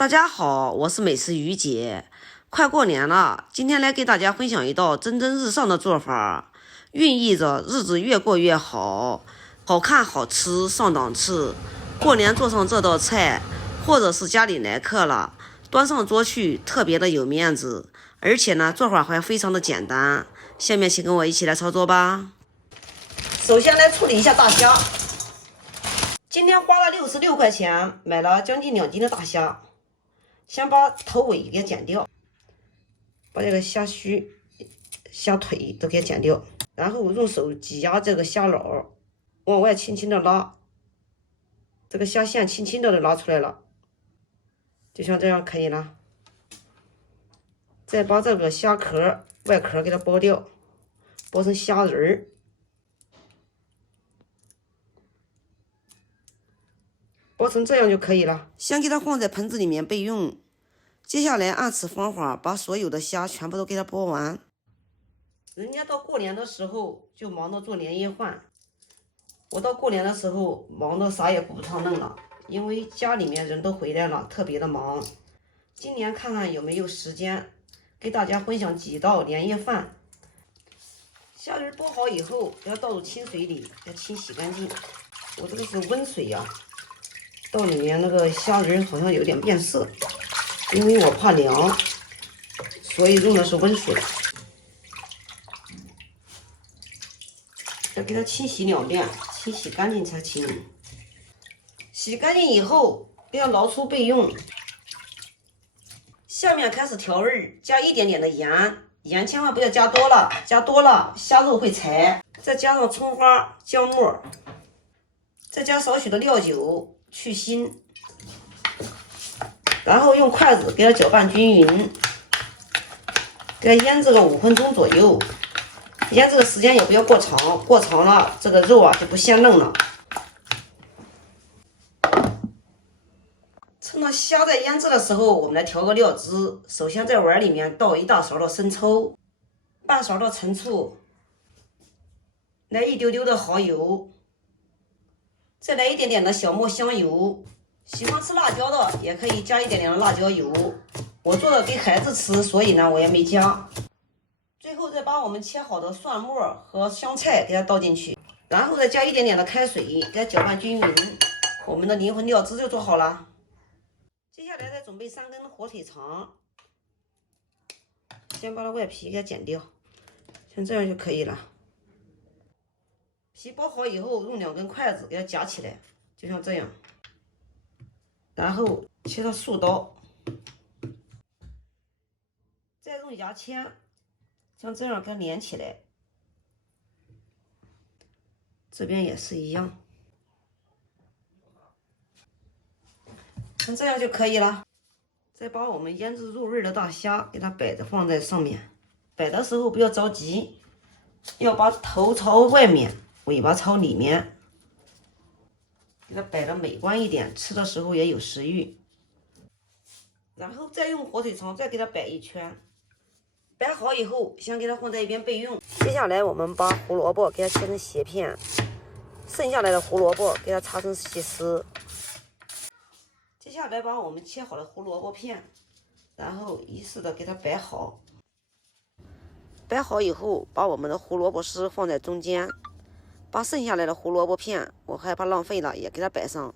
大家好，我是美食于姐。快过年了，今天来给大家分享一道蒸蒸日上的做法，寓意着日子越过越好，好看好吃上档次。过年做上这道菜，或者是家里来客了，端上桌去特别的有面子，而且呢做法还非常的简单。下面请跟我一起来操作吧。首先来处理一下大虾，今天花了66块钱买了将近2斤的大虾。先把头尾给剪掉，把这个虾须、虾腿都给剪掉，然后用手挤压这个虾脑，往外轻轻的拉，这个虾线轻轻的拉出来了，就像这样可以了。再把这个虾壳外壳给它剥掉，剥成虾仁儿，剥成这样就可以了。先给它放在盆子里面备用。接下来按此方法把所有的虾全部都给它剥完。人家到过年的时候就忙着做年夜饭，我到过年的时候忙得啥也顾不上弄了，因为家里面人都回来了，特别的忙。今年看看有没有时间给大家分享几道年夜饭。虾仁剥好以后要倒入清水里，要清洗干净。我这个是温水呀，到里面那个虾仁好像有点变色。因为我怕凉，所以用的是温水。要给它清洗2遍，清洗干净才行。洗干净以后，要捞出备用。下面开始调味，加一点点的盐，盐千万不要加多了，加多了虾肉会柴。再加上葱花、姜末，再加少许的料酒去腥。然后用筷子给它搅拌均匀，给它腌制个5分钟左右。腌制的时间也不要过长，过长了这个肉啊就不鲜嫩了。趁到虾在腌制的时候，我们来调个料汁。首先在碗里面倒1大勺的生抽，半勺的陈醋，来一丢丢的蚝油，再来一点点的小磨香油。喜欢吃辣椒的也可以加一点点的辣椒油，我做的给孩子吃，所以呢我也没加。最后再把我们切好的蒜末和香菜给它倒进去，然后再加一点点的开水给它搅拌均匀，我们的灵魂料汁就做好了。接下来再准备3根火腿肠，先把它外皮给它剪掉，像这样就可以了。皮剥好以后，用2根筷子给它夹起来，就像这样。然后切成竖刀，再用牙签像这样给它连起来，这边也是一样，像这样就可以了。再把我们腌制入味的大虾给它摆着放在上面，摆的时候不要着急，要把头朝外面，尾巴朝里面。给它摆的美观一点，吃的时候也有食欲。然后再用火腿肠再给它摆1圈，摆好以后先给它放在一边备用。接下来我们把胡萝卜给它切成斜片，剩下来的胡萝卜给它擦成细丝。接下来把我们切好的胡萝卜片，然后依次的给它摆好。摆好以后，把我们的胡萝卜丝放在中间。把剩下来的胡萝卜片，我害怕浪费了，也给它摆上。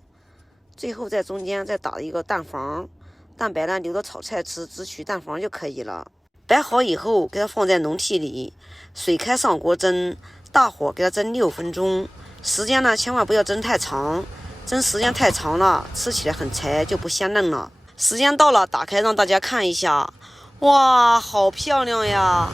最后在中间再打一个蛋黄，蛋白呢留着炒菜吃，只取蛋黄就可以了。摆好以后，给它放在笼屉里，水开上锅蒸，大火给它蒸6分钟。时间呢千万不要蒸太长，蒸时间太长了，吃起来很柴，就不鲜嫩了。时间到了，打开让大家看一下，哇，好漂亮呀！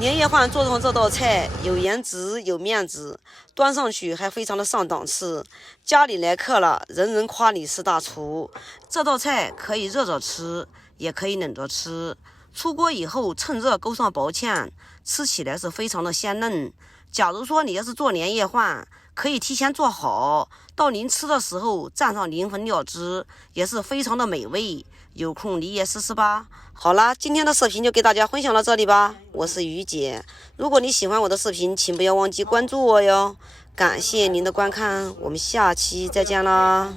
年夜饭做上这道菜，有颜值有面子，端上去还非常的上档次。家里来客了，人人夸你是大厨。这道菜可以热着吃，也可以冷着吃。出锅以后趁热勾上薄芡，吃起来是非常的鲜嫩。假如说你要是做年夜饭，可以提前做好，到您吃的时候蘸上灵魂料汁，也是非常的美味。有空你也试试吧。好啦，今天的视频就给大家分享到这里吧。我是于姐，如果你喜欢我的视频，请不要忘记关注我哟。感谢您的观看，我们下期再见啦。